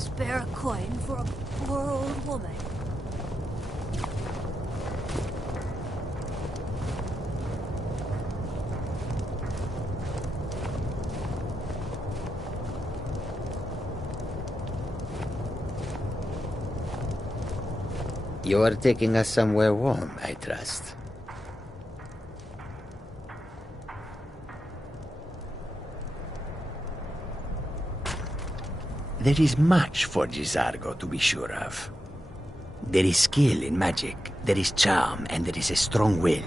Spare a coin for a poor old woman. You are taking us somewhere warm, I trust. There is much for Draugr to be sure of. There is skill in magic, there is charm, and there is a strong will.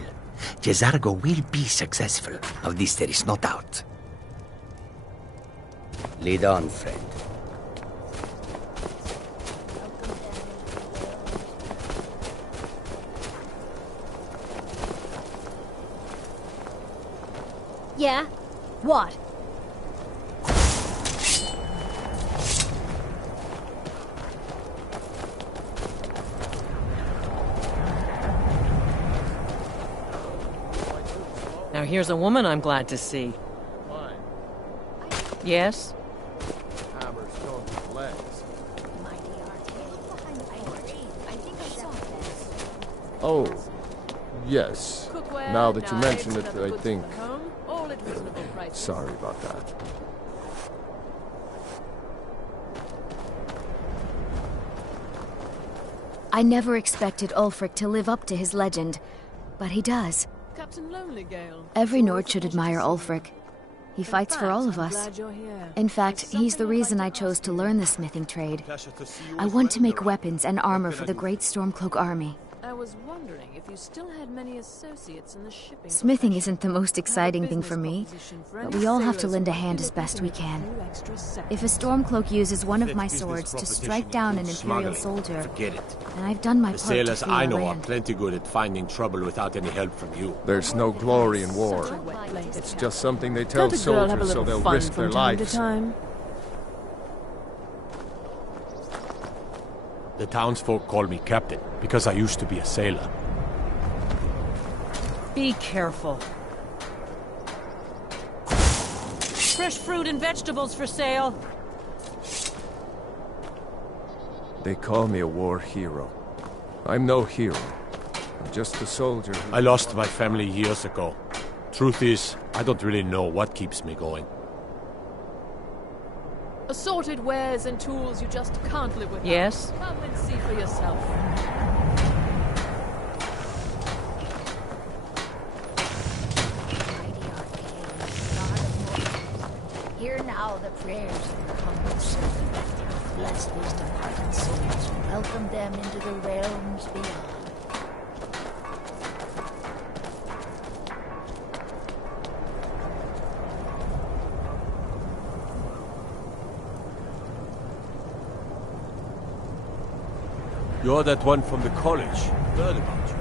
Draugr will be successful. Of this there is no doubt. Lead on, friend. Yeah? What? Now here's a woman I'm glad to see. Why? Yes? Hammer's going to legs. Oh, yes. Now that you mention it, I think... Sorry about that. I never expected Ulfric to live up to his legend, but he does. Captain Lonelygale. Every Nord should admire Ulfric. He fights for all of us. In fact, he's the reason I chose to learn the smithing trade. I want to make weapons and armor for the great Stormcloak army. I was wondering if you still had many associates in the shipping. Smithing isn't the most exciting thing for me, but we all have to lend a hand as best we can. If a Stormcloak uses one of my swords to strike down an Imperial soldier, then I've done my part to free our land. The sailors I know are plenty good at finding trouble without any help from you. There's no glory in war. It's just something they tell soldiers so they'll risk their lives. The townsfolk call me captain because I used to be a sailor. Be careful. Fresh fruit and vegetables for sale. They call me a war hero. I'm no hero. I'm just a soldier. I lost my family years ago. Truth is, I don't really know what keeps me going. Assorted wares and tools you just can't live without. Yes? Come and see for yourself. Hear now the prayers of the humble servant. Bless these departed souls and welcome them into the realms beyond. You're that one from the college. Heard about you.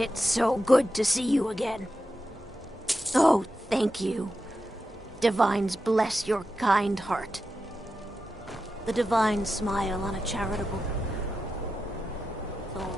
It's so good to see you again. Oh, thank you. Divines bless your kind heart. The divines smile on a charitable soul.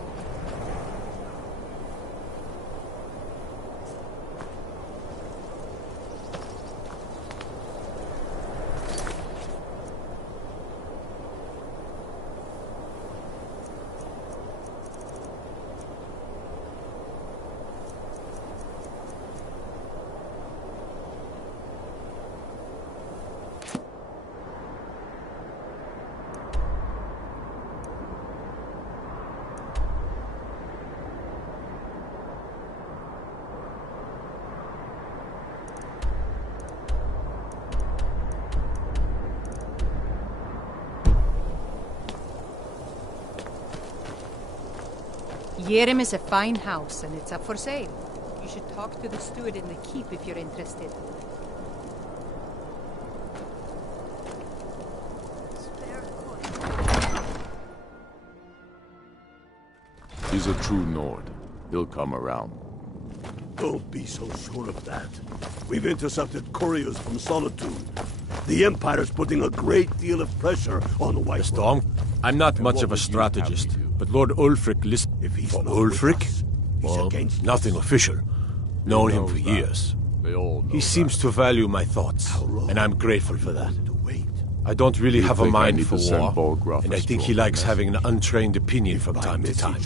Yerim is a fine house, and it's up for sale. You should talk to the steward in the keep if you're interested. He's a true Nord. He'll come around. Don't be so sure of that. We've intercepted couriers from Solitude. The Empire's putting a great deal of pressure on White Storm? I'm not much of a strategist, but Lord Ulfric listened. For Ulfric? Well, nothing official. Known him for years. He seems to value my thoughts, and I'm grateful for that. I don't really have a mind for war, and I think he likes having an untrained opinion from time to time.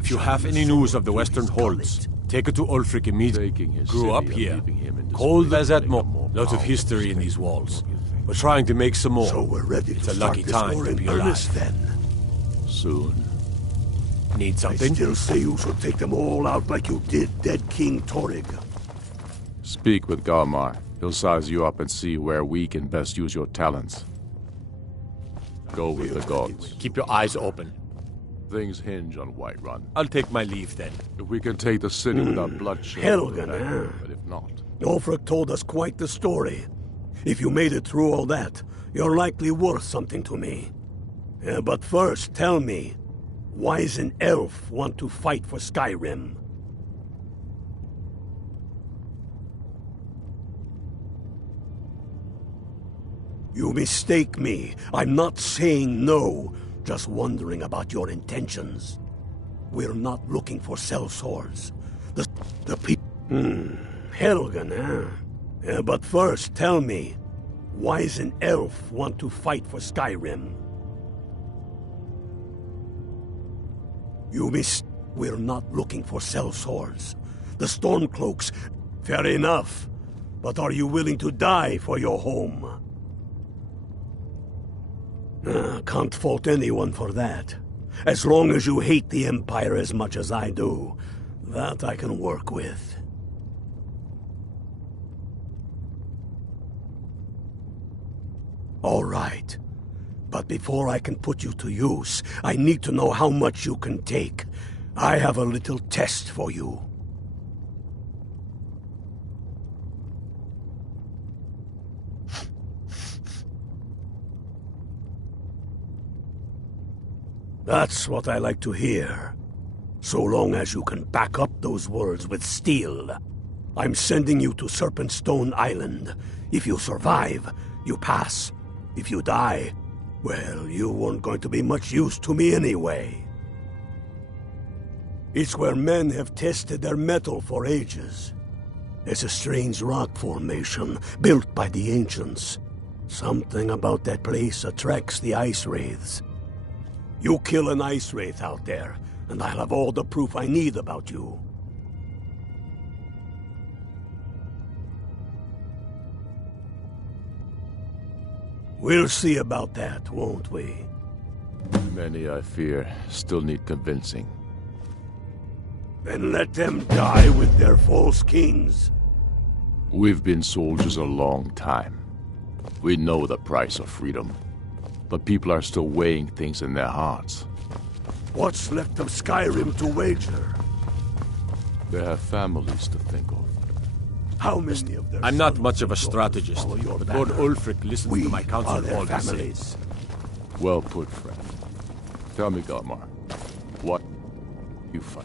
If you have any news of the Western Holds, take it to Ulfric immediately. Grew up here. Cold as that moment. Lot of history in these walls. We're trying to make some more. So we're ready to it's a lucky time to be alive. Then. Soon. Need something? I still say you should take them all out like you did dead King Torrig. Speak with Galmar. He'll size you up and see where we can best use your talents. Go with the gods. Keep your eyes open. Things hinge on Whiterun. I'll take my leave then. If we can take the city without bloodshed, Helgen, but if not... Ulfric told us quite the story. If you made it through all that, you're likely worth something to me. But first, tell me, why does an elf want to fight for Skyrim? You mistake me. I'm not saying no, just wondering about your intentions. We're not looking for sellswords. The people... Helgen, huh? But first, tell me, why does an elf want to fight for Skyrim? We're not looking for sellswords. The Stormcloaks... Fair enough. But are you willing to die for your home? Can't fault anyone for that. As long as you hate the Empire as much as I do, that I can work with. All right. But before I can put you to use, I need to know how much you can take. I have a little test for you. That's what I like to hear. So long as you can back up those words with steel. I'm sending you to Serpentstone Island. If you survive, you pass. If you die, well, you weren't going to be much use to me anyway. It's where men have tested their metal for ages. It's a strange rock formation built by the ancients. Something about that place attracts the ice wraiths. You kill an ice wraith out there, and I'll have all the proof I need about you. We'll see about that, won't we? Many, I fear, still need convincing. Then let them die with their false kings. We've been soldiers a long time. We know the price of freedom. But people are still weighing things in their hearts. What's left of Skyrim to wager? They have families to think of. How many of their I'm not much of a strategist, but Lord Ulfric listens to my counsel all the same. Well put, friend. Tell me, Galmar, what you fight?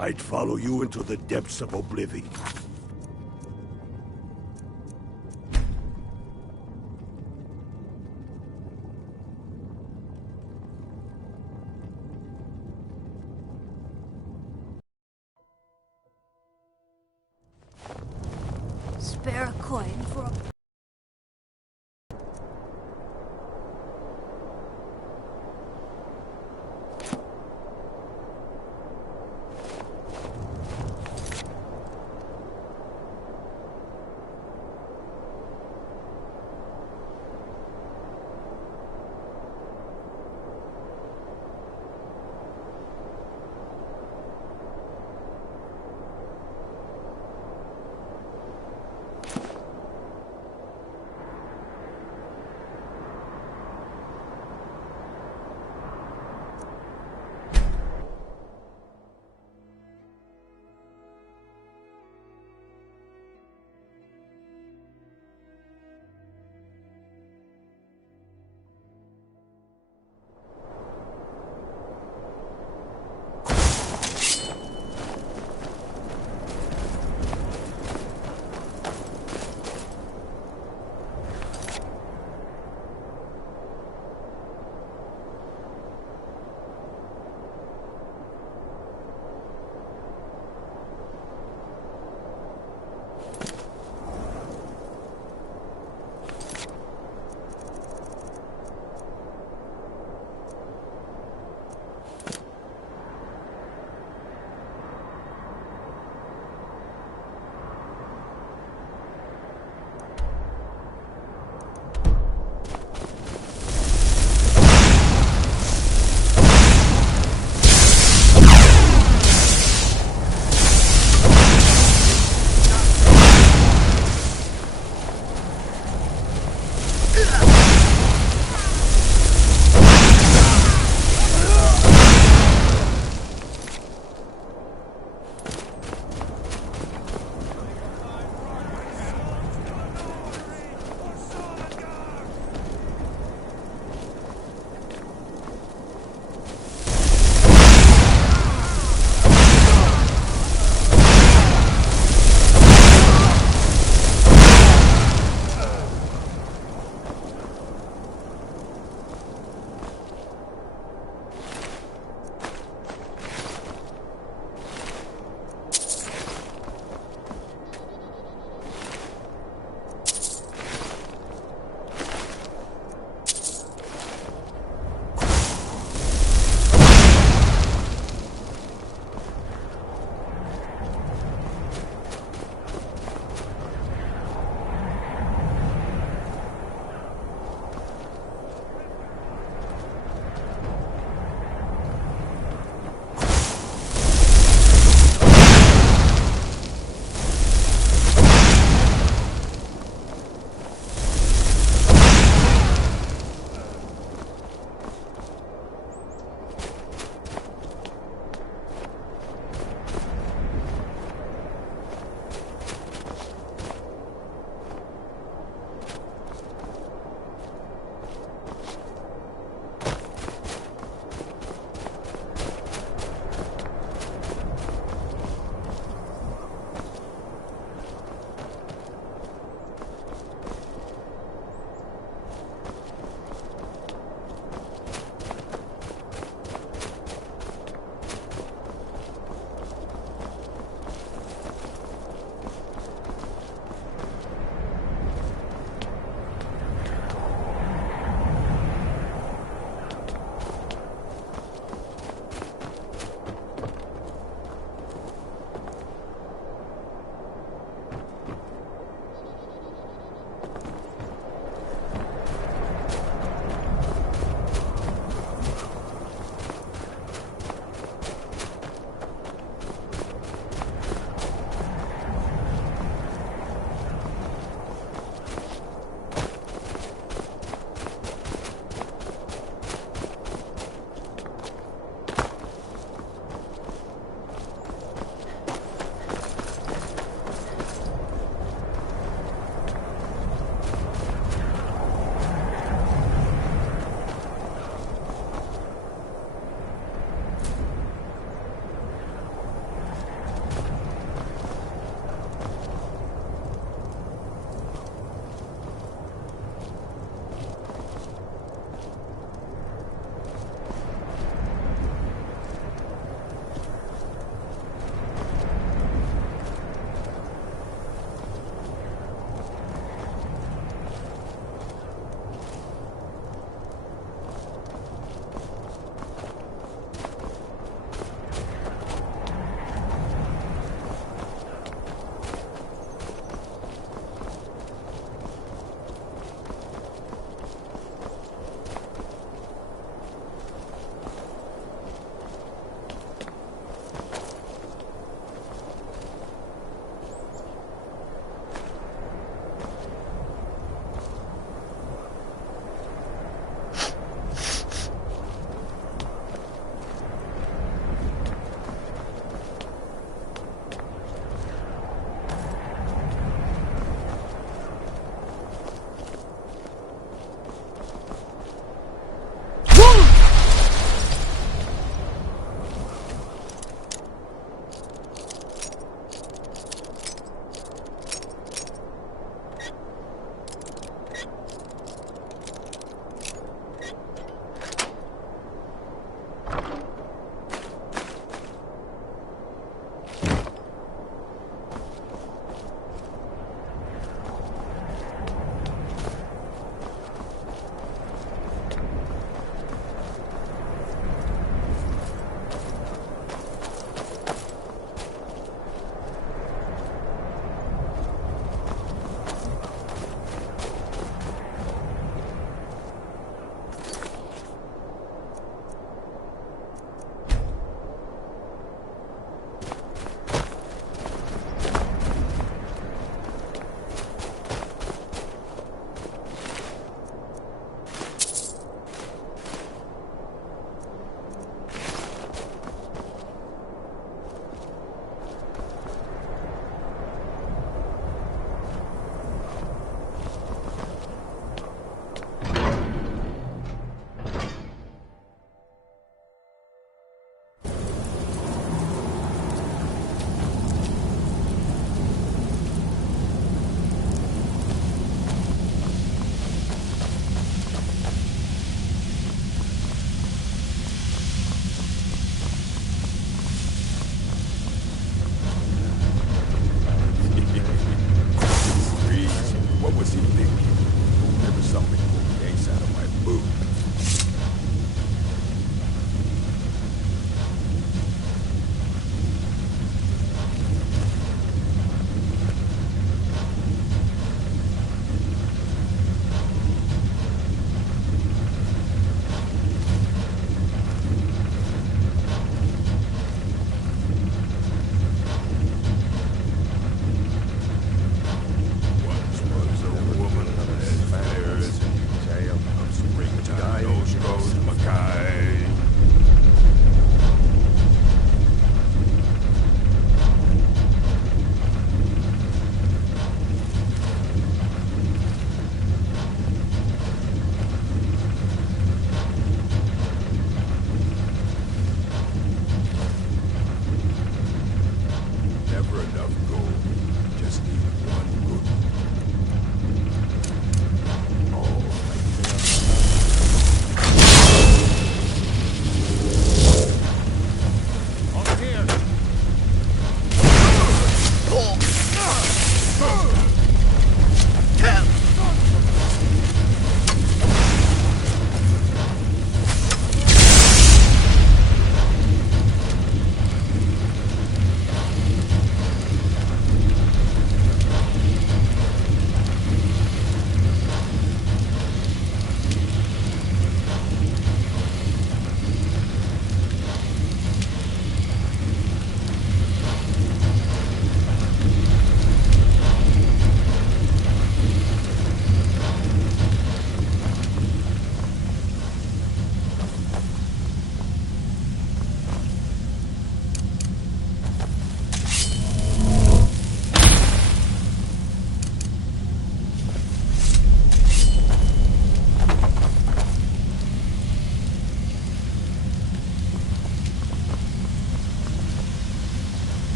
I'd follow you into the depths of oblivion. Spare a coin for a...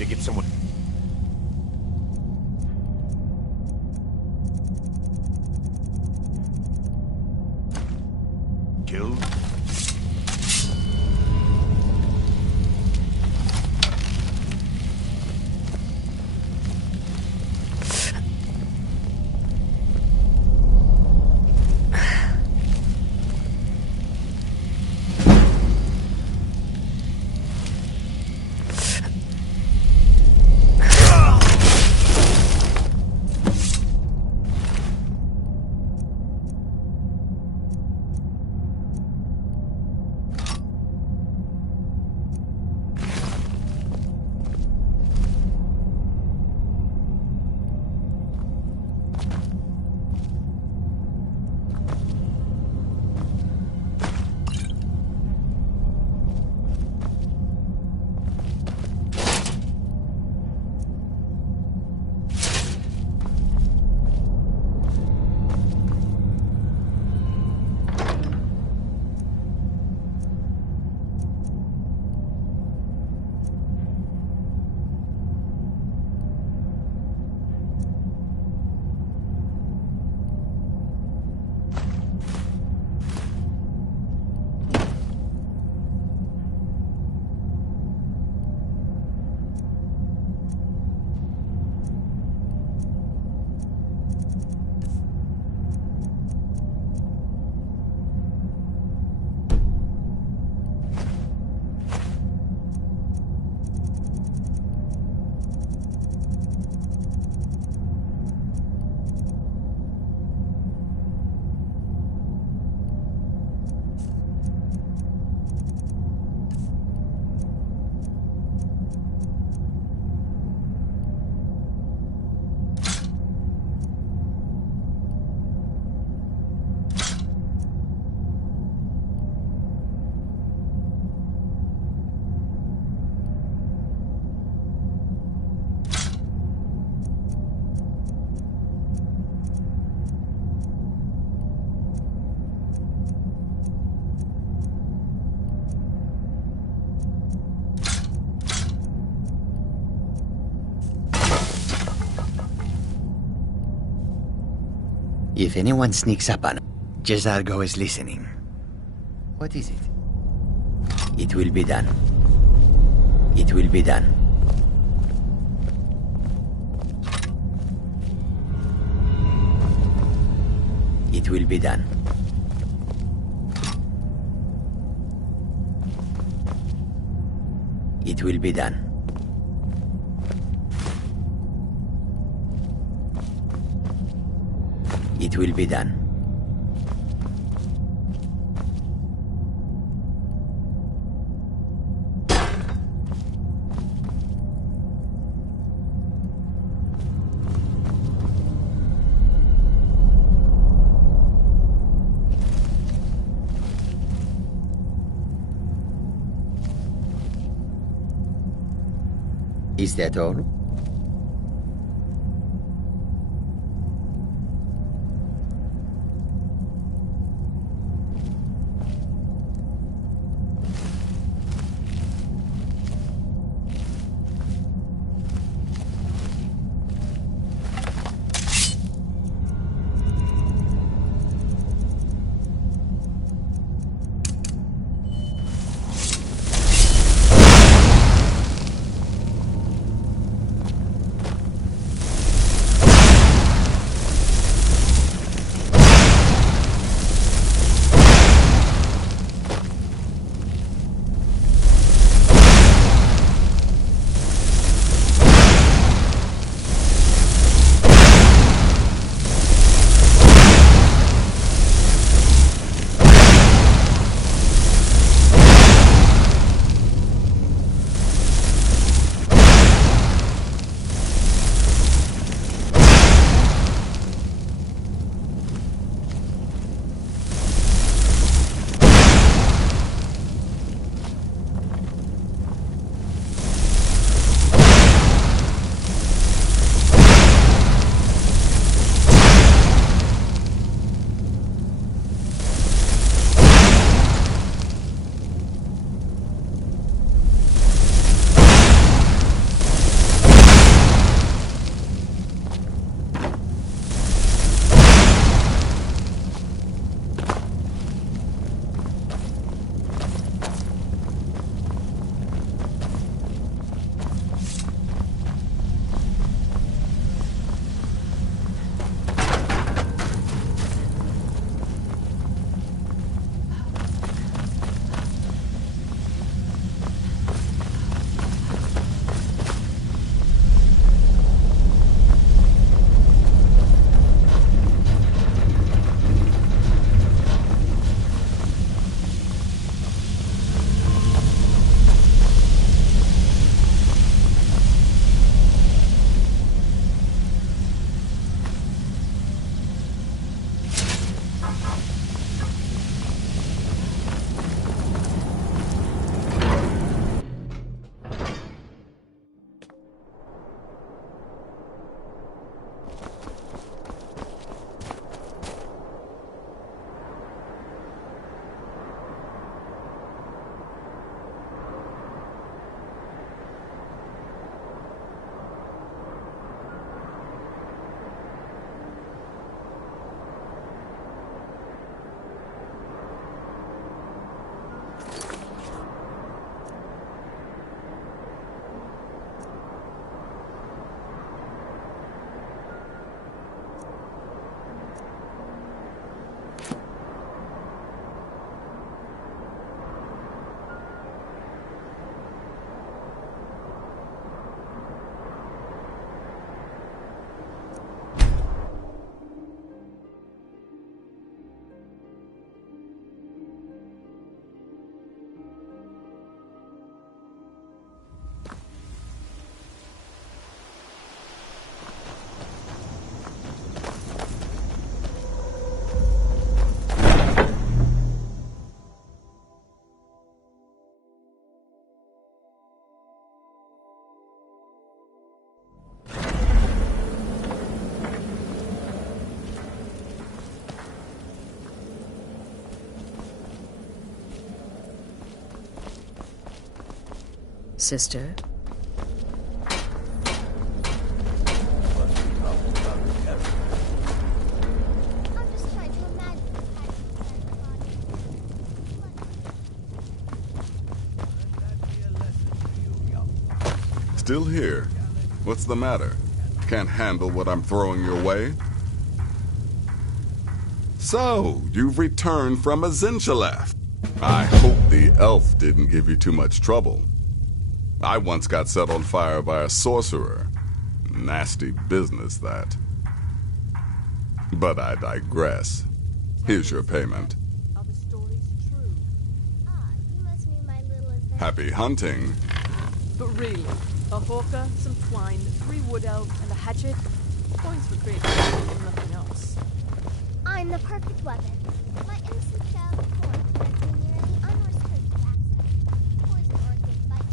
to get someone. Killed? If anyone sneaks up on him, Jezargo is listening. What is it? It will be done. It will be done. It will be done. It will be done. It will be done. Is that all? Sister? Still here? What's the matter? Can't handle what I'm throwing your way? So, you've returned from a Zinshalaf. I hope the elf didn't give you too much trouble. I once got set on fire by a sorcerer. Nasty business, that. But I digress. Here's your payment. Happy hunting. But really, a hawker, some twine, 3 wood elves, and a hatchet? Points for creativity and nothing else. I'm the perfect weapon. My innocent child of course grants me nearly unrestricted access. Poison orchid bite.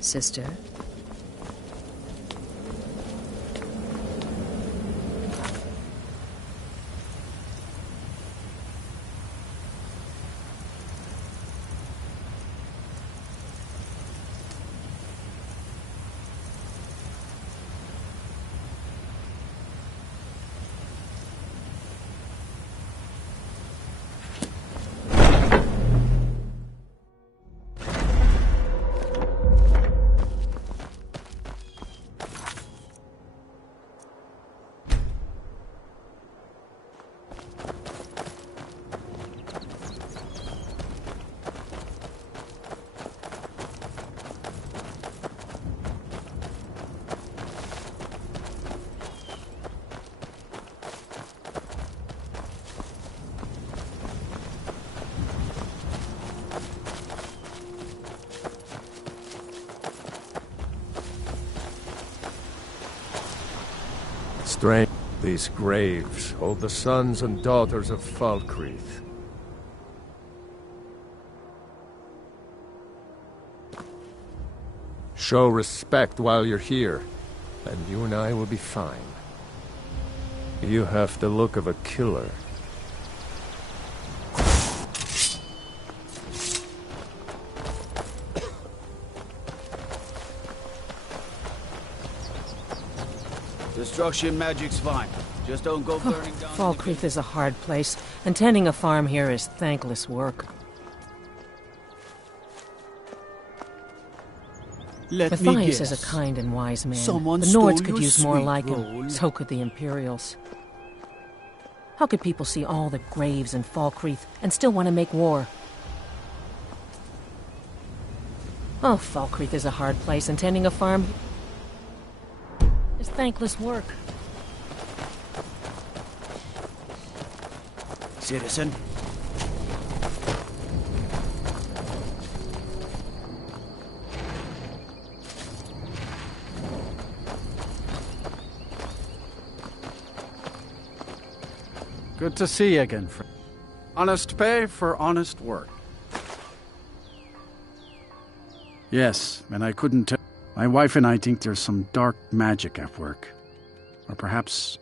Sister? Strange. These graves hold the sons and daughters of Falkreath. Show respect while you're here, and you and I will be fine. You have the look of a killer. Destruction magic's fine. Just don't go burning down. Falkreath is a hard place, and tending a farm here is thankless work. Matthias is a kind and wise man. Someone the Nords stole could your use more sweet like roll. him. So could the Imperials. How could people see all the graves in Falkreath and still want to make war? Oh, Falkreath is a hard place, and tending a farm is thankless work. Citizen. Good to see you again, friend. Honest pay for honest work. Yes, and I couldn't tell. My wife and I think there's some dark magic at work. Or perhaps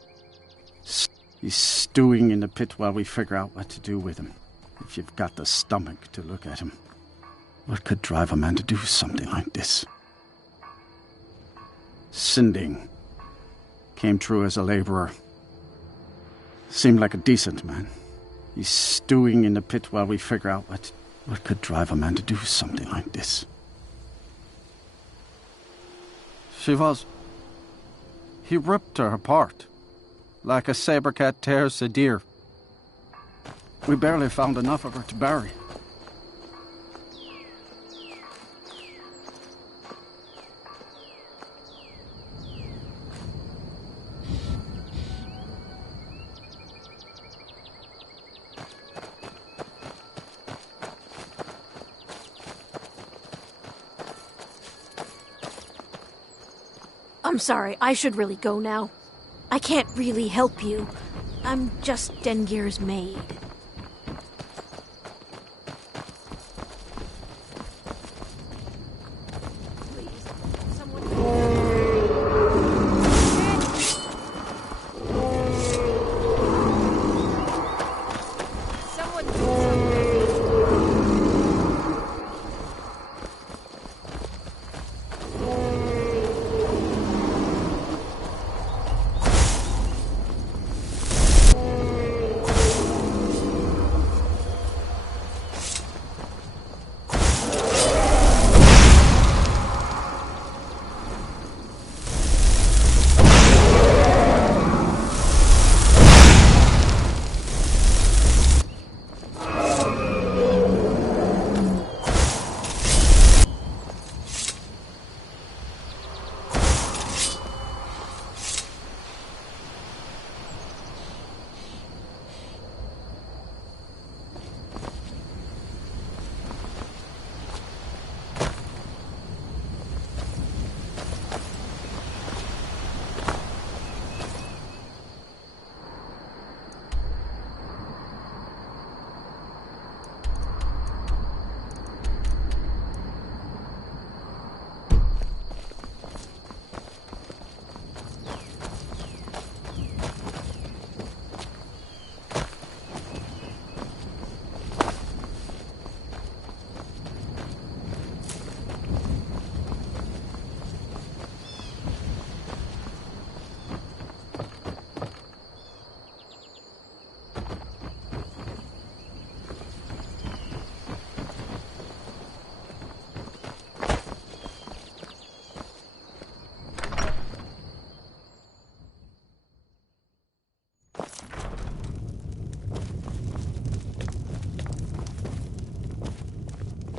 he's stewing in the pit while we figure out what to do with him. If you've got the stomach to look at him. What could drive a man to do something like this? Sinding came through as a laborer. Seemed like a decent man. He's stewing in the pit while we figure out what could drive a man to do something like this. She was. He ripped her apart, like a saber cat tears a deer. We barely found enough of her to bury. I'm sorry, I should really go now. I can't really help you. I'm just Dengir's maid.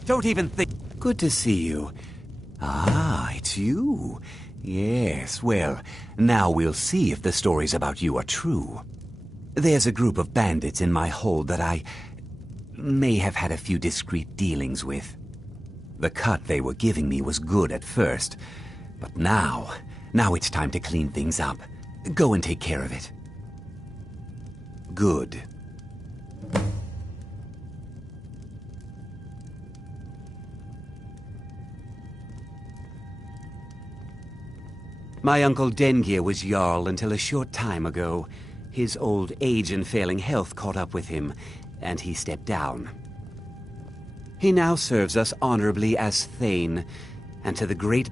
Don't even think... Good to see you. Ah, it's you. Yes, well, now we'll see if the stories about you are true. There's a group of bandits in my hold that I may have had a few discreet dealings with. The cut they were giving me was good at first, but now it's time to clean things up. Go and take care of it. Good. My uncle Dengir was Jarl until a short time ago. His old age and failing health caught up with him, and he stepped down. He now serves us honorably as Thane, and to the great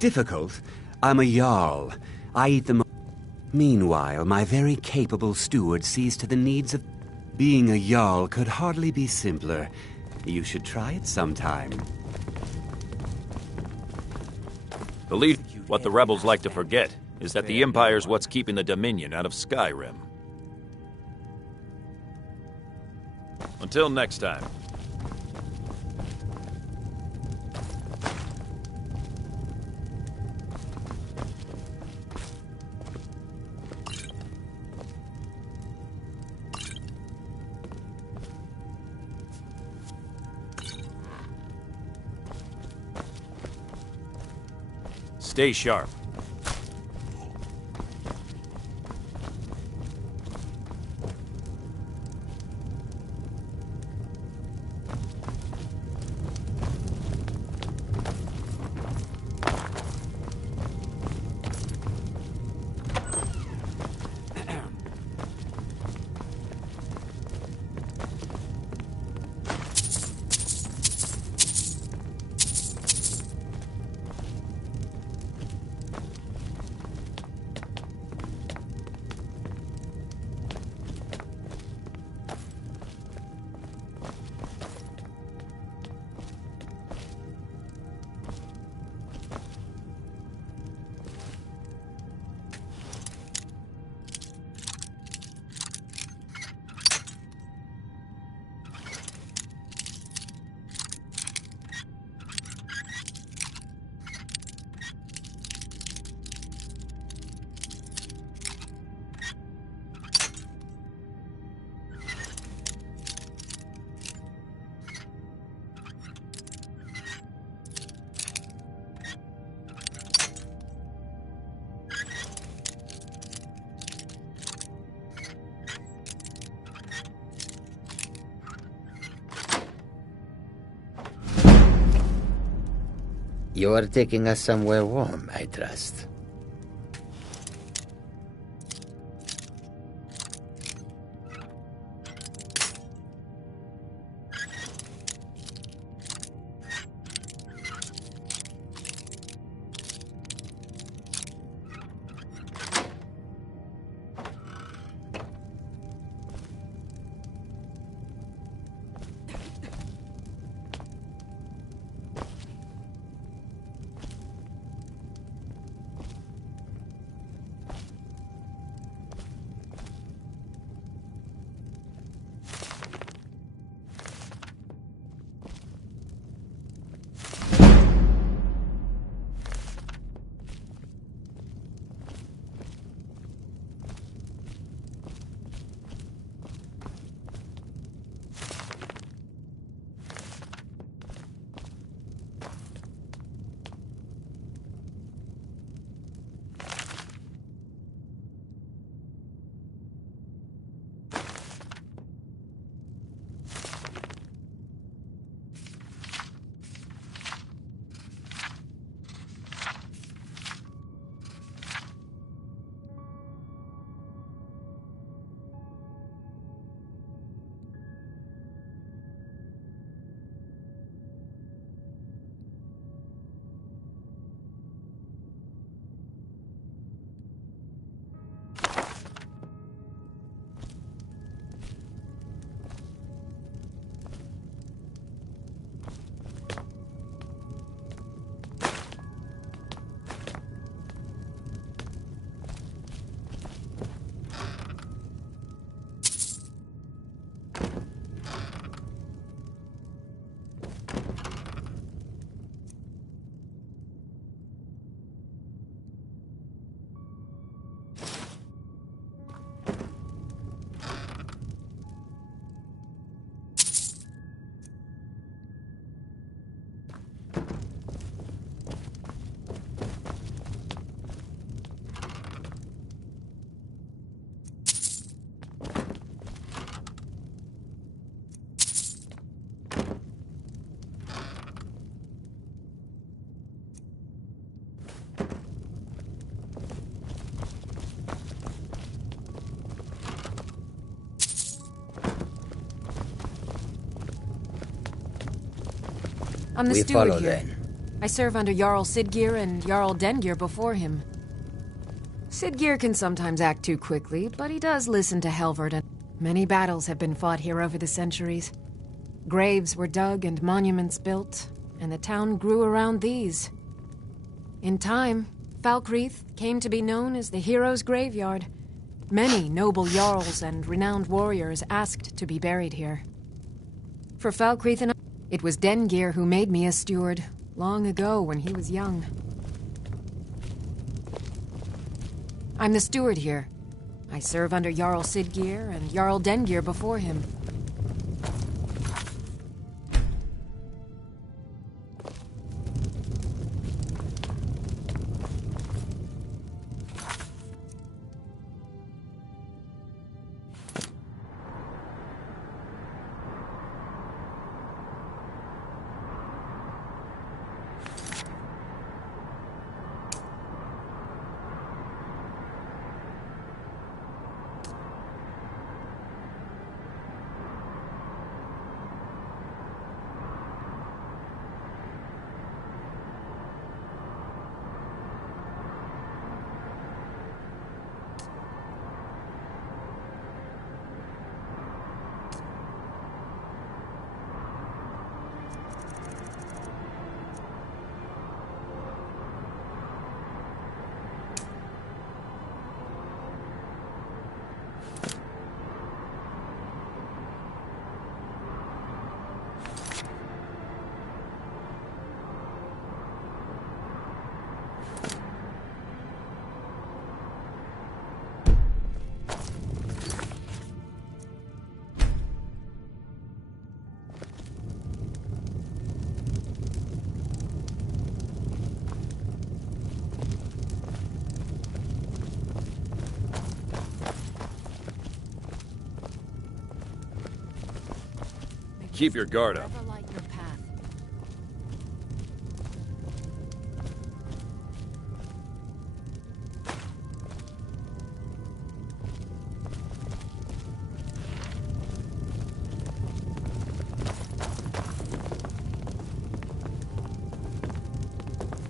difficult, I'm a Jarl. I eat the Meanwhile, my very capable steward sees to the needs of... Being a Jarl could hardly be simpler. You should try it sometime. Believe what the rebels like to forget is that the Empire's what's keeping the Dominion out of Skyrim. Until next time. Stay sharp. You are taking us somewhere warm, I trust. I'm the We steward follow here. then. I serve under Jarl Siggeir and Jarl Dengir before him. Siggeir can sometimes act too quickly, but he does listen to Helvard, and many battles have been fought here over the centuries. Graves were dug and monuments built, and the town grew around these. In time, Falkreath came to be known as the Heroes' Graveyard. Many noble jarls and renowned warriors asked to be buried here. For Falkreath and I, it was Dengir who made me a steward, long ago when he was young. I'm the steward here. I serve under Jarl Siggeir and Jarl Dengir before him. Keep your guard up.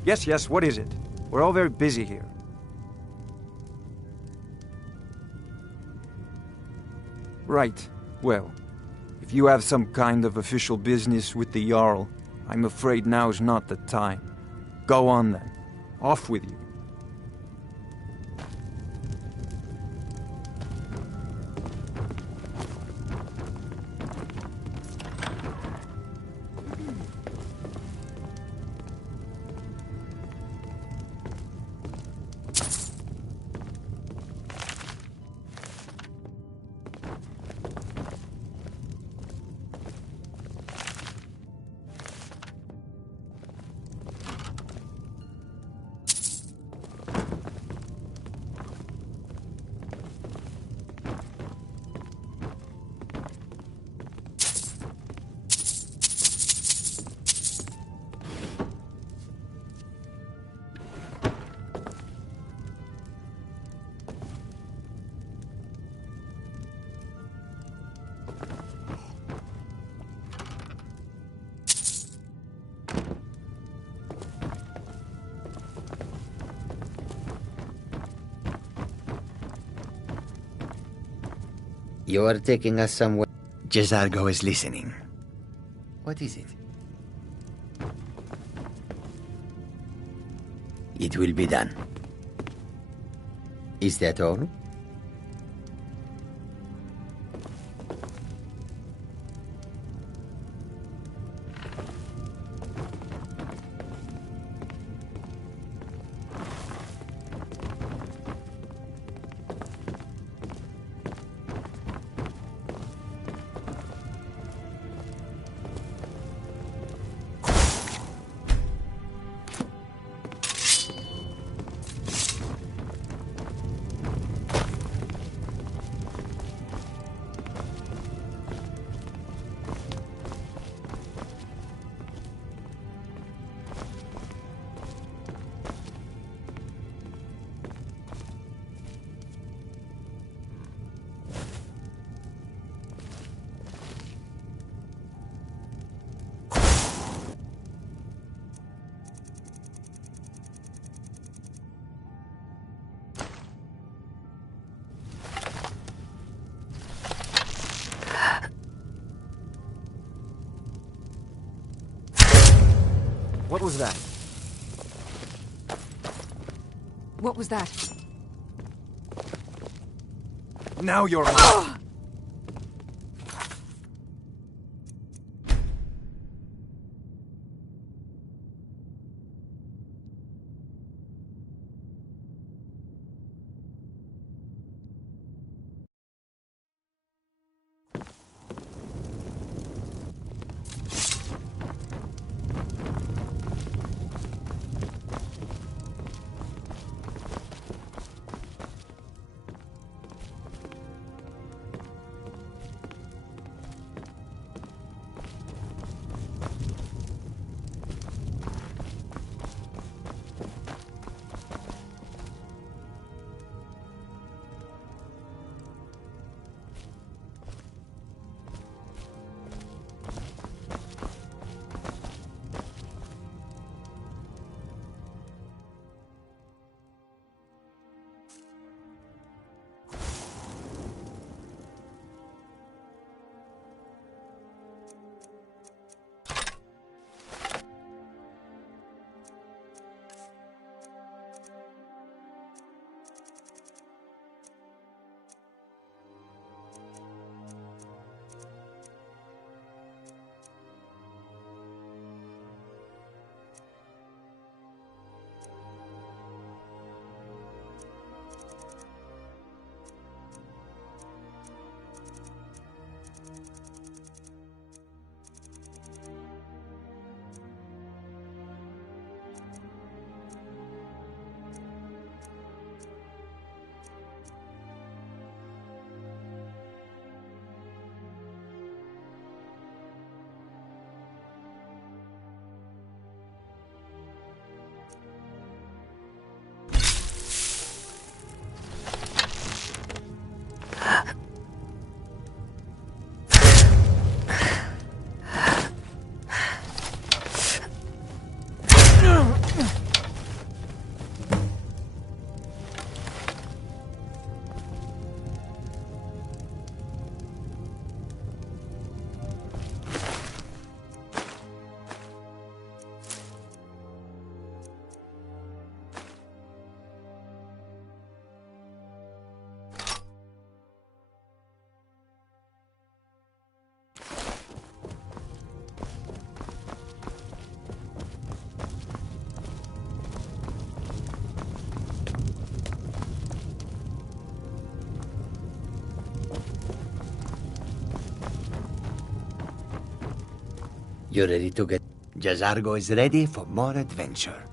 Yes, what is it? We're all very busy here. Right. Well, if you have some kind of official business with the Jarl, I'm afraid now's not the time. Go on then. Off with you. You're taking us somewhere. Jezargo is listening. What is it? It will be done. Is that all? What was that? What was that? Now you're You ready to get... J'zargo is ready for more adventure.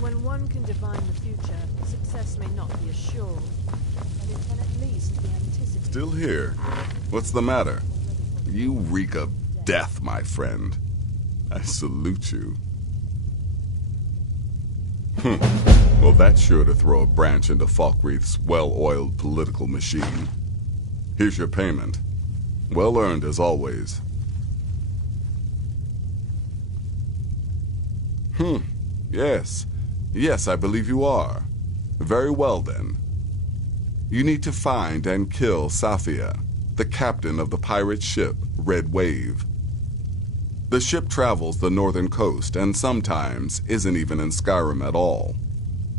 When one can divine the future, success may not be assured, but it can at least be anticipated. Still here? What's the matter? You reek of death, my friend. I salute you. Well, that's sure to throw a branch into Falkreath's well-oiled political machine. Here's your payment. Well earned as always. Yes. Yes, I believe you are. Very well, then. You need to find and kill Safia, the captain of the pirate ship Red Wave. The ship travels the northern coast and sometimes isn't even in Skyrim at all,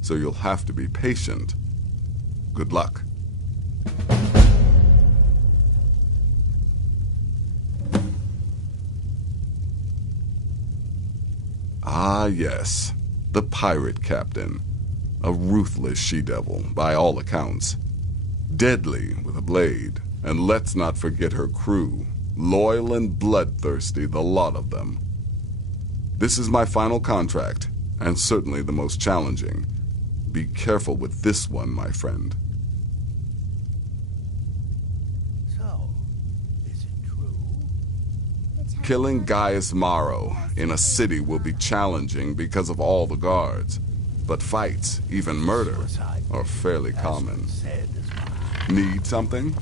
so you'll have to be patient. Good luck. Ah, yes. The pirate captain. A ruthless she-devil, by all accounts. Deadly with a blade, and let's not forget her crew. Loyal and bloodthirsty, the lot of them. This is my final contract, and certainly the most challenging. Be careful with this one, my friend. Killing Gaius Maro in a city will be challenging because of all the guards. But fights, even murder, are fairly common. Need something?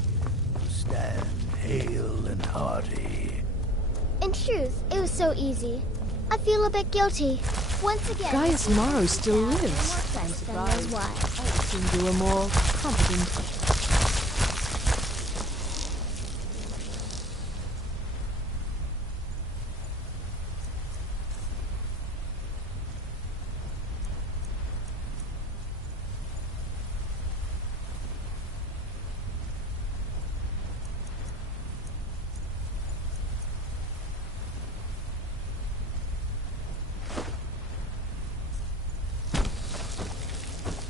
Stand hale and hearty. In truth, it was so easy. I feel a bit guilty. Once again, Gaius Maro still lives. Thanks, God knows why. I seem to a more competent.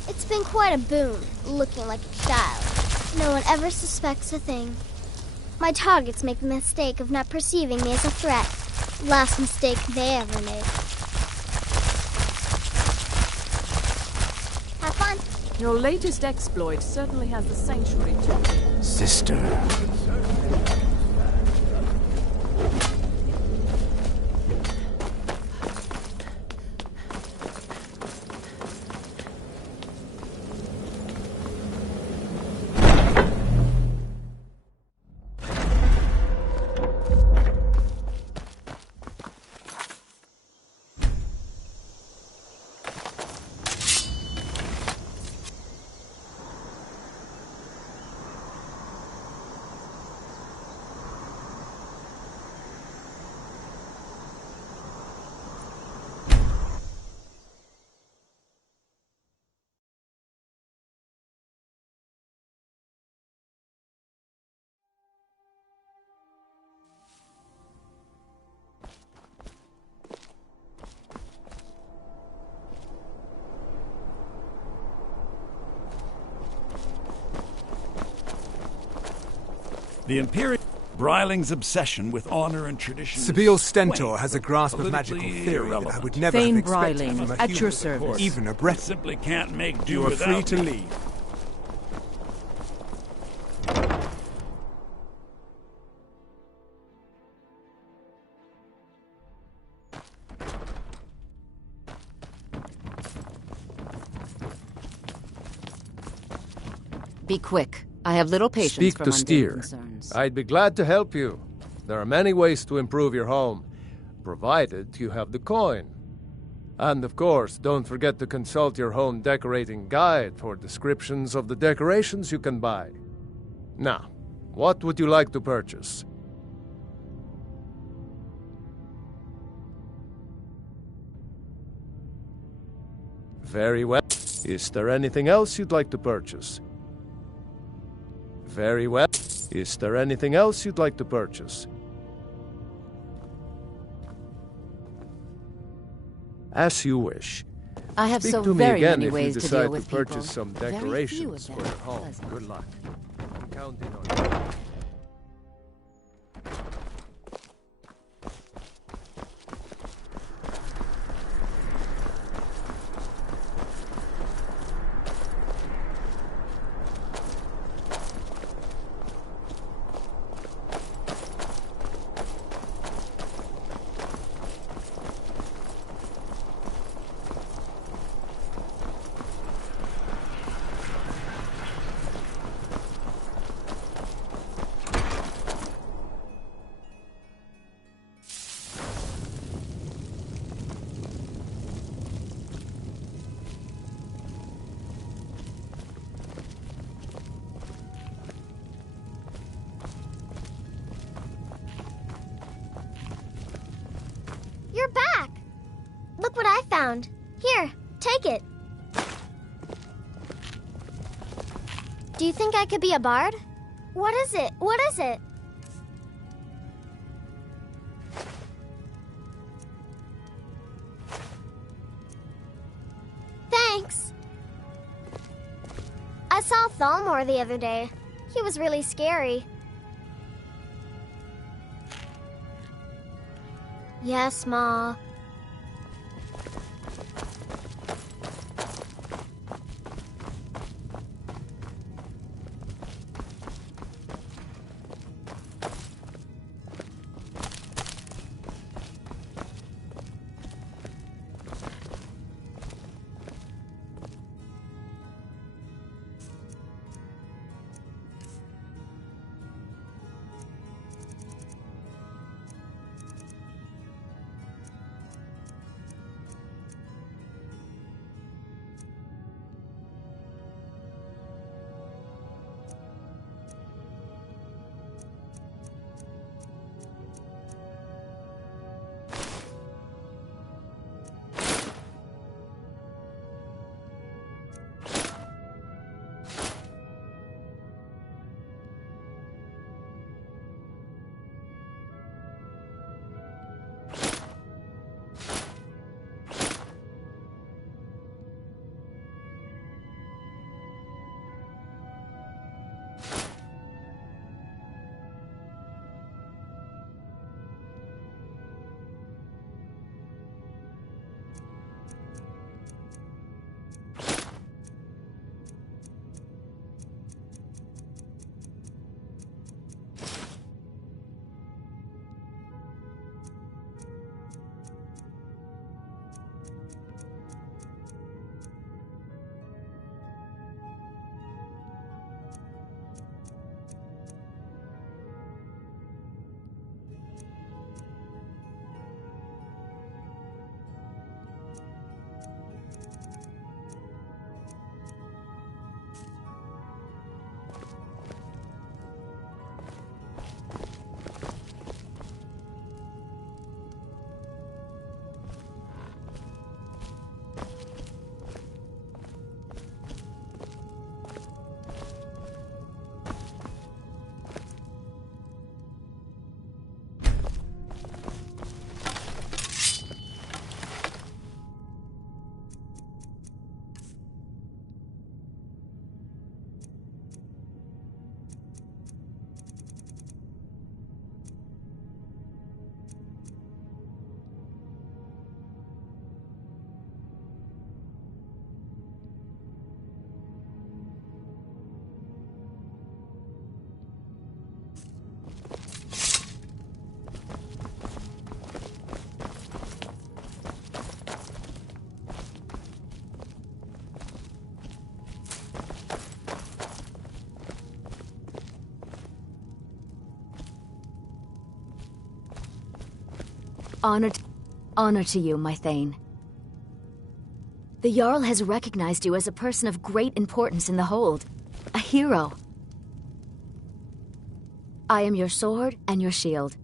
It's been quite a boon, looking like a child. No one ever suspects a thing. My targets make the mistake of not perceiving me as a threat. Last mistake they ever made. Have fun. Your latest exploit certainly has the sanctuary to Sister. The Imperial... Bryling's obsession with honor and tradition. Sibyl Stentor has a grasp of magical theory that I would never have Thane expected Bryling, from a at human, your service. even a breath. Simply can't make do You are without free to me. leave. Be quick. I have little patience Speak for to mundane Steer. concerns. I'd be glad to help you. There are many ways to improve your home, provided you have the coin. And of course, don't forget to consult your home decorating guide for descriptions of the decorations you can buy. Now, what would you like to purchase? Very well. Is there anything else you'd like to purchase? Very well. Is there anything else you'd like to purchase? As you wish. I have Speak so to me very again many if you ways to decide deal with people. purchase some Very few decorations of for them your home. pleasant. Good luck. I'm counting on you. You're back! Look what I found. Here, take it. Do you think I could be a bard? What is it? What is it? Thanks. I saw Thalmor the other day. He was really scary. Yes, Ma. Honor to you, my Thane. The Jarl has recognized you as a person of great importance in the Hold. A hero. I am your sword and your shield.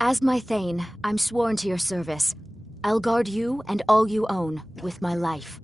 As my Thane, I'm sworn to your service. I'll guard you and all you own with my life.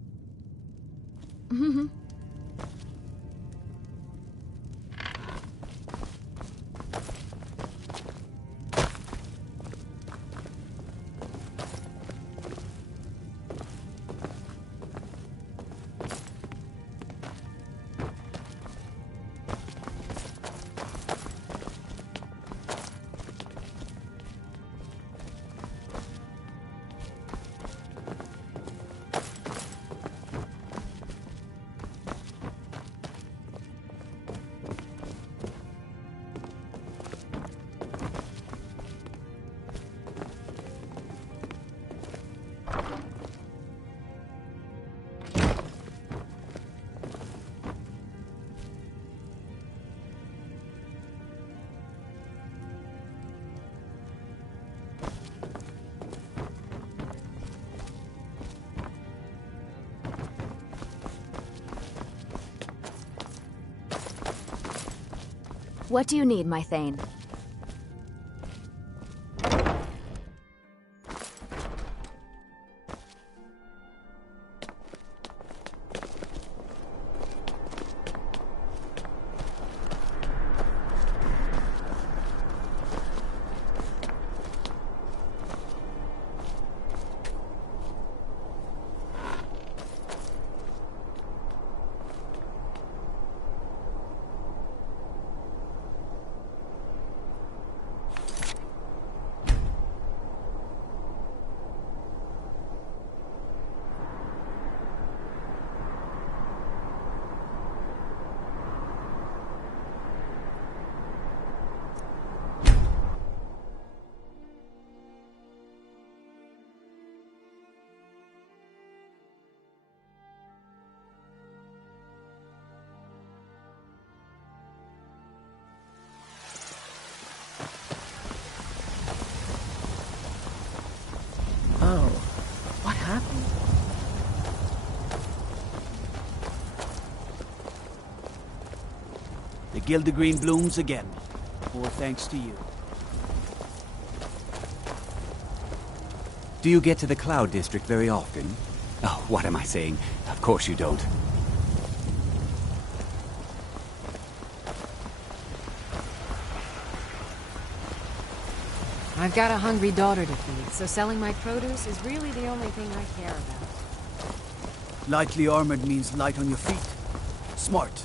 What do you need, my Thane? The Gildegreen blooms again. All thanks to you. Do you get to the Cloud District very often? Oh, what am I saying? Of course you don't. I've got a hungry daughter to feed, so selling my produce is really the only thing I care about. Lightly armored means light on your feet. Smart.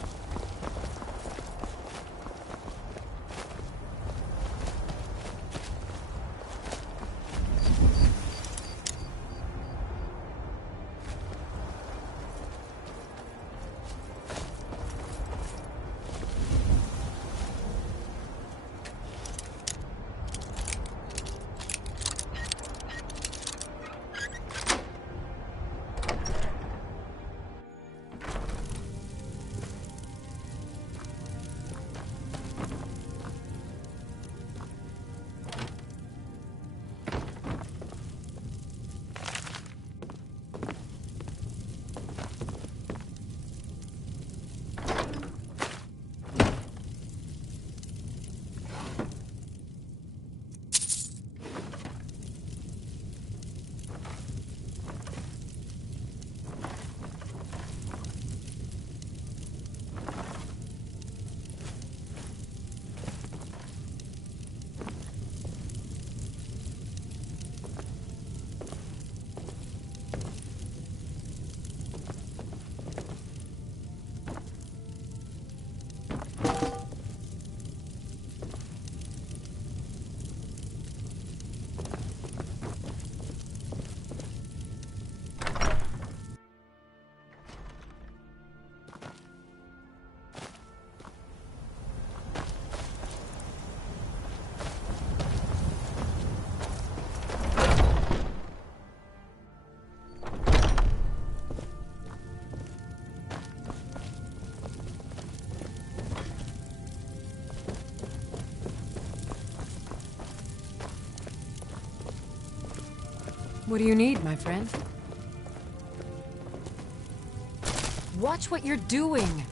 What do you need, my friend? Watch what you're doing!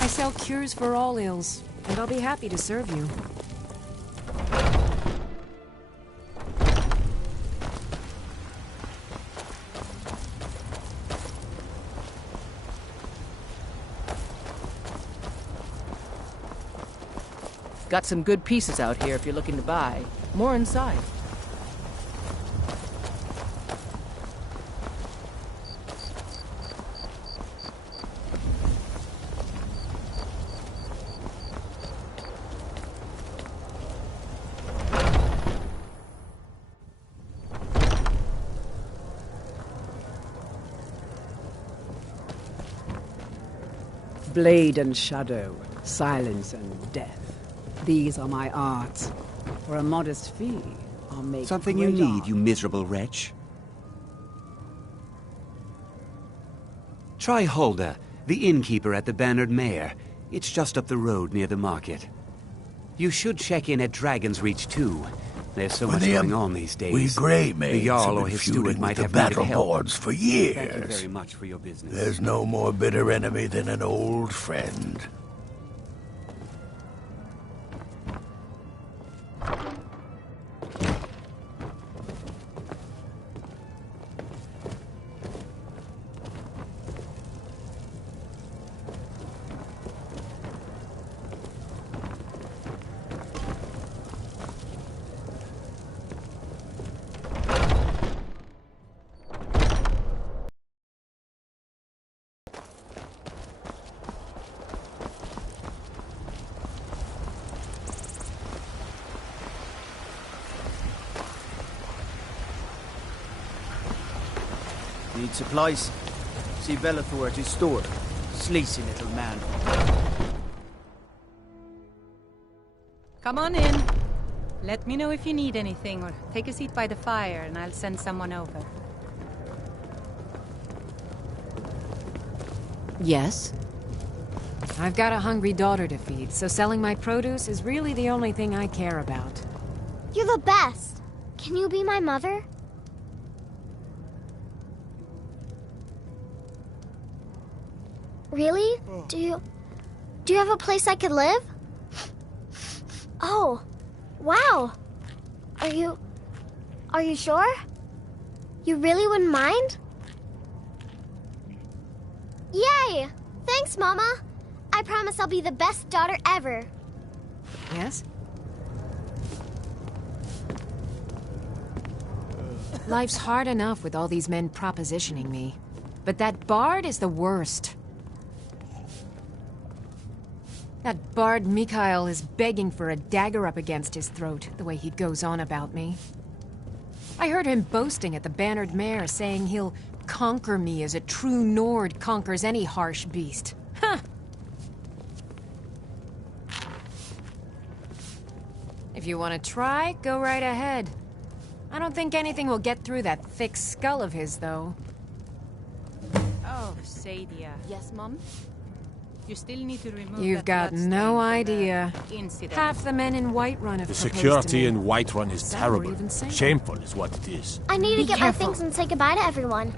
I sell cures for all ills, and I'll be happy to serve you. Got some good pieces out here if you're looking to buy. More inside. Blade and shadow, silence and death. These are my arts. For a modest fee, I'll make Something you need, you miserable wretch. Try Hulda, the innkeeper at the Bannered Mare. It's just up the road near the market. You should check in at Dragon's Reach too. There's so much going on these days. We grey maids the Jarl have or been his feuding steward with might the have battle needed help. boards for years. Thank you very much for your business. There's no more bitter enemy than an old friend. Need supplies? See Bellathor at his store. Sleazy little man. Come on in. Let me know if you need anything, or take a seat by the fire and I'll send someone over. Yes? I've got a hungry daughter to feed, so selling my produce is really the only thing I care about. You're the best. Can you be my mother? Really? Do you have a place I could live? Oh, wow. Are you sure? You really wouldn't mind? Yay! Thanks, Mama. I promise I'll be the best daughter ever. Yes? Life's hard enough with all these men propositioning me. But that bard is the worst. That bard Mikhail is begging for a dagger up against his throat, the way he goes on about me. I heard him boasting at the Bannered Mare, saying he'll conquer me as a true Nord conquers any harsh beast. Huh! If you want to try, go right ahead. I don't think anything will get through that thick skull of his, though. Oh, Sadia. Yes, Mom? You still need to remove You've that got bloodstain no from the idea. incident. Half the men in Whiterun have The proposed to security me. in Whiterun is Some terrible. were even single. Shameful is what it is. I need to Be get careful. my things and say goodbye to everyone.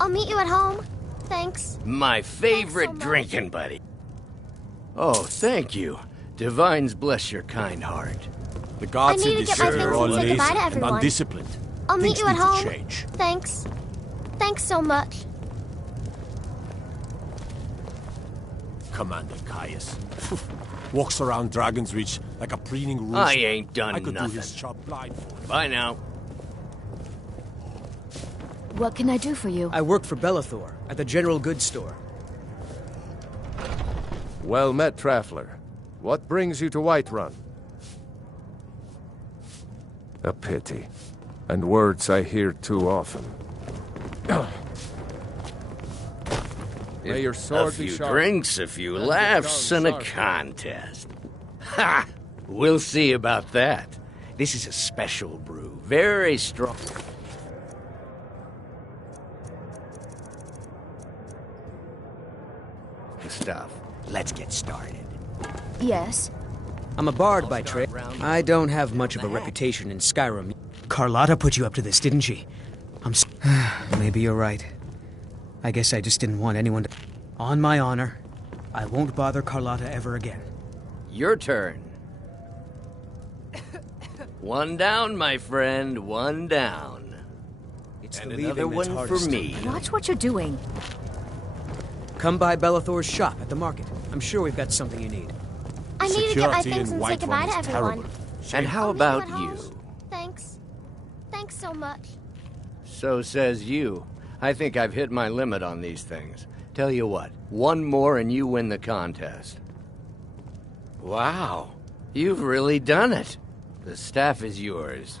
I'll meet you at home. Thanks. My favorite much. drinking buddy. Oh, thank you. Divines bless your kind heart. The gods I in need to this get my city things are all and say lazy goodbye to and everyone. undisciplined. I'll meet Things you at need to home. change. Thanks. Thanks so much. Commander Caius. Walks around Dragon's Reach like a preening rooster. I ain't done I could nothing. do his job blindfolded. Bye now. What can I do for you? I work for Bellathor at the general goods store. Well met, Traveler. What brings you to Whiterun? A pity. And words I hear too often. May your A sword be few sharp. drinks, a few and laughs, your and a tongue sharp. contest. Ha! We'll see about that. This is a special brew. Very strong. Stuff. Let's get started. Yes. I'm a bard by trade. I don't have much of a reputation in Skyrim. Carlotta put you up to this, didn't she? Maybe you're right. I guess I just didn't want anyone to... On my honor, I won't bother Carlotta ever again. Your turn. One down, my friend, one down. It's and the another leaving that's one hardest. for me. Watch what you're doing. Come by Bellathor's shop at the market. I'm sure we've got something you need. I need to get my things and say goodbye to everyone. And how about Anyone you? else? Thanks. Thanks so much. So says you. I think I've hit my limit on these things. Tell you what, one more and you win the contest. Wow, you've really done it. The staff is yours.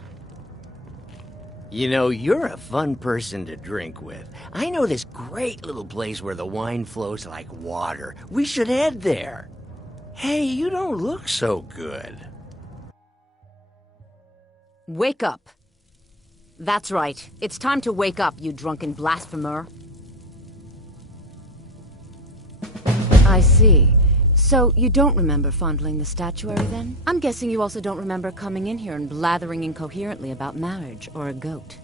You know, you're a fun person to drink with. I know this great little place where the wine flows like water. We should head there. Hey, you don't look so good. Wake up. That's right. It's time to wake up, you drunken blasphemer. I see. So, you don't remember fondling the statuary, then? I'm guessing you also don't remember coming in here and blathering incoherently about marriage or a goat.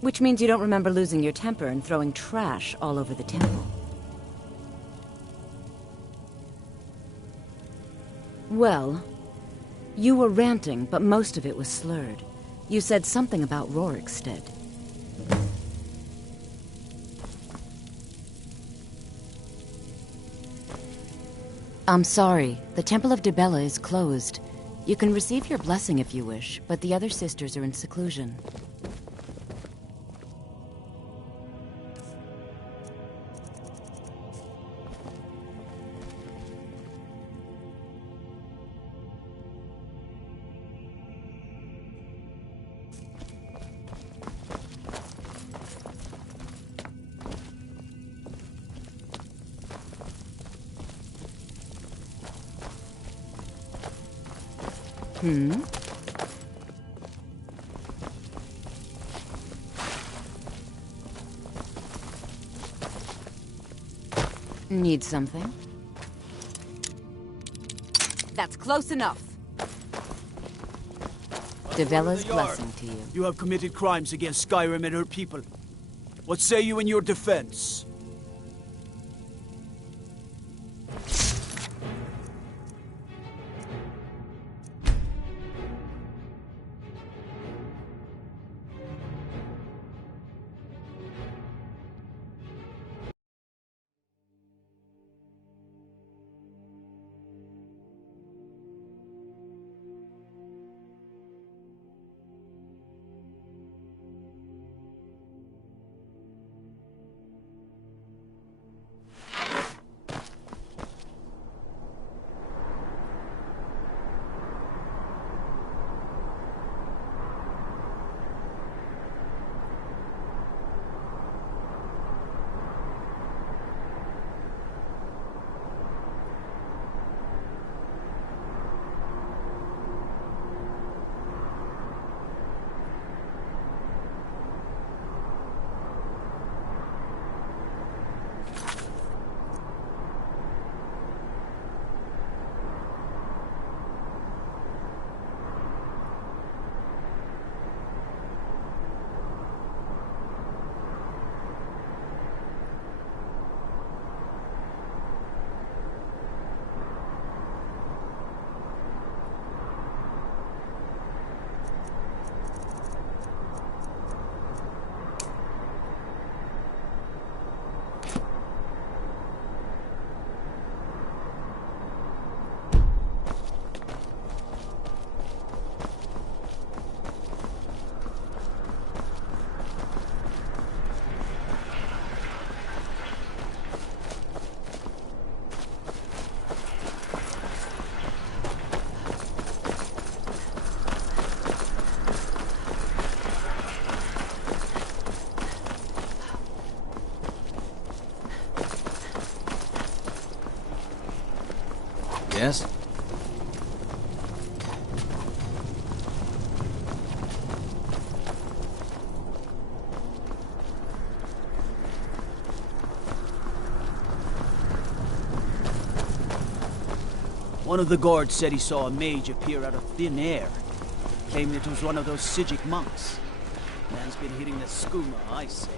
Which means you don't remember losing your temper and throwing trash all over the temple. Well, you were ranting, but most of it was slurred. You said something about Rorikstead. I'm sorry. The Temple of Dibella is closed. You can receive your blessing if you wish, but the other sisters are in seclusion. Need something? That's close enough. Dibella's blessing to you. You have committed crimes against Skyrim and her people. What say you in your defense? Yes? One of the guards said he saw a mage appear out of thin air. Claimed it was one of those Sijic monks. Man's been hitting the skooma, I say.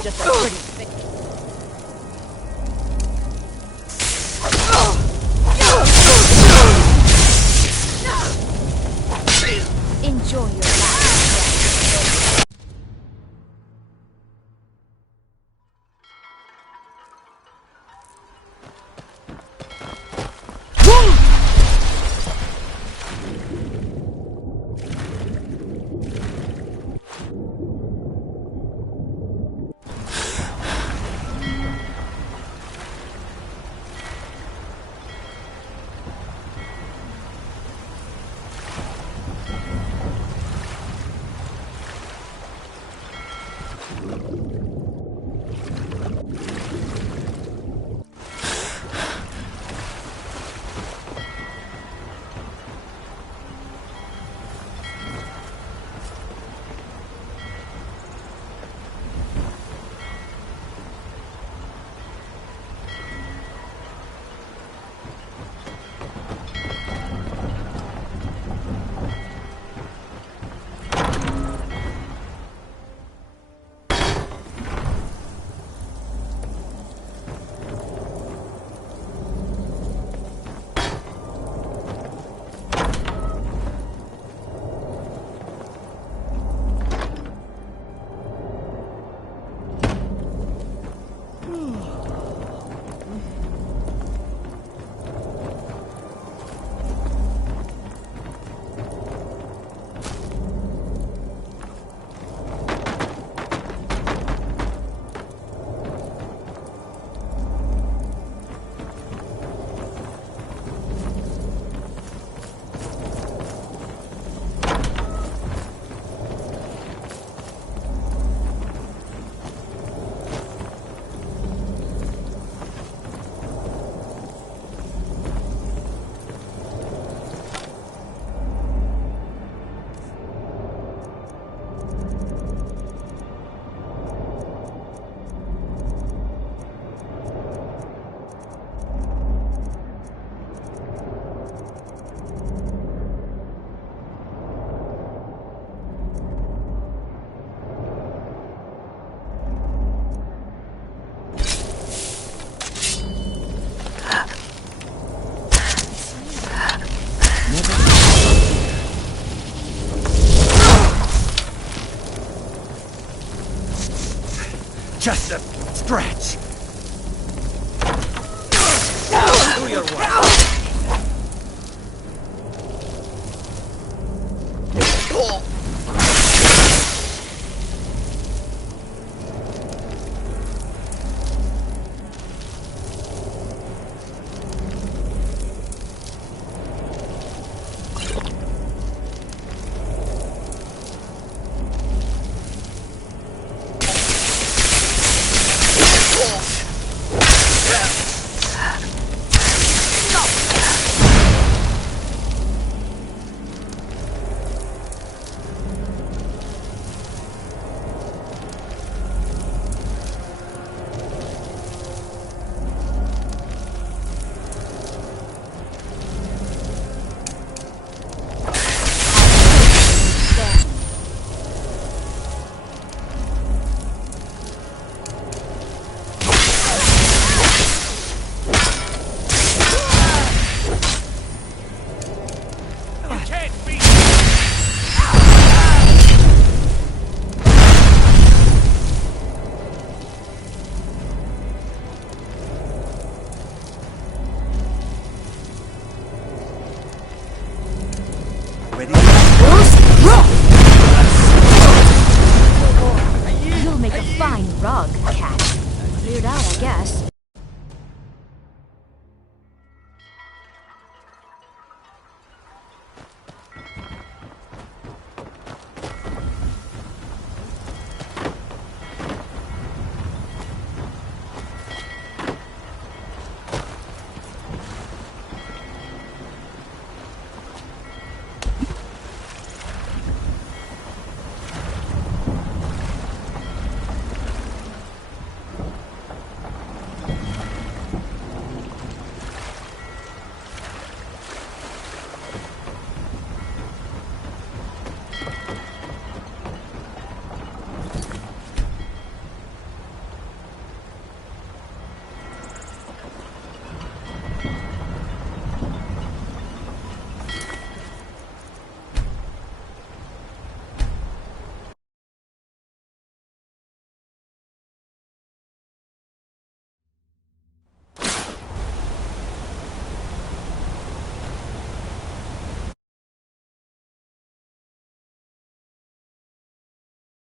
Just a pretty thing. Just a stretch. Do your work.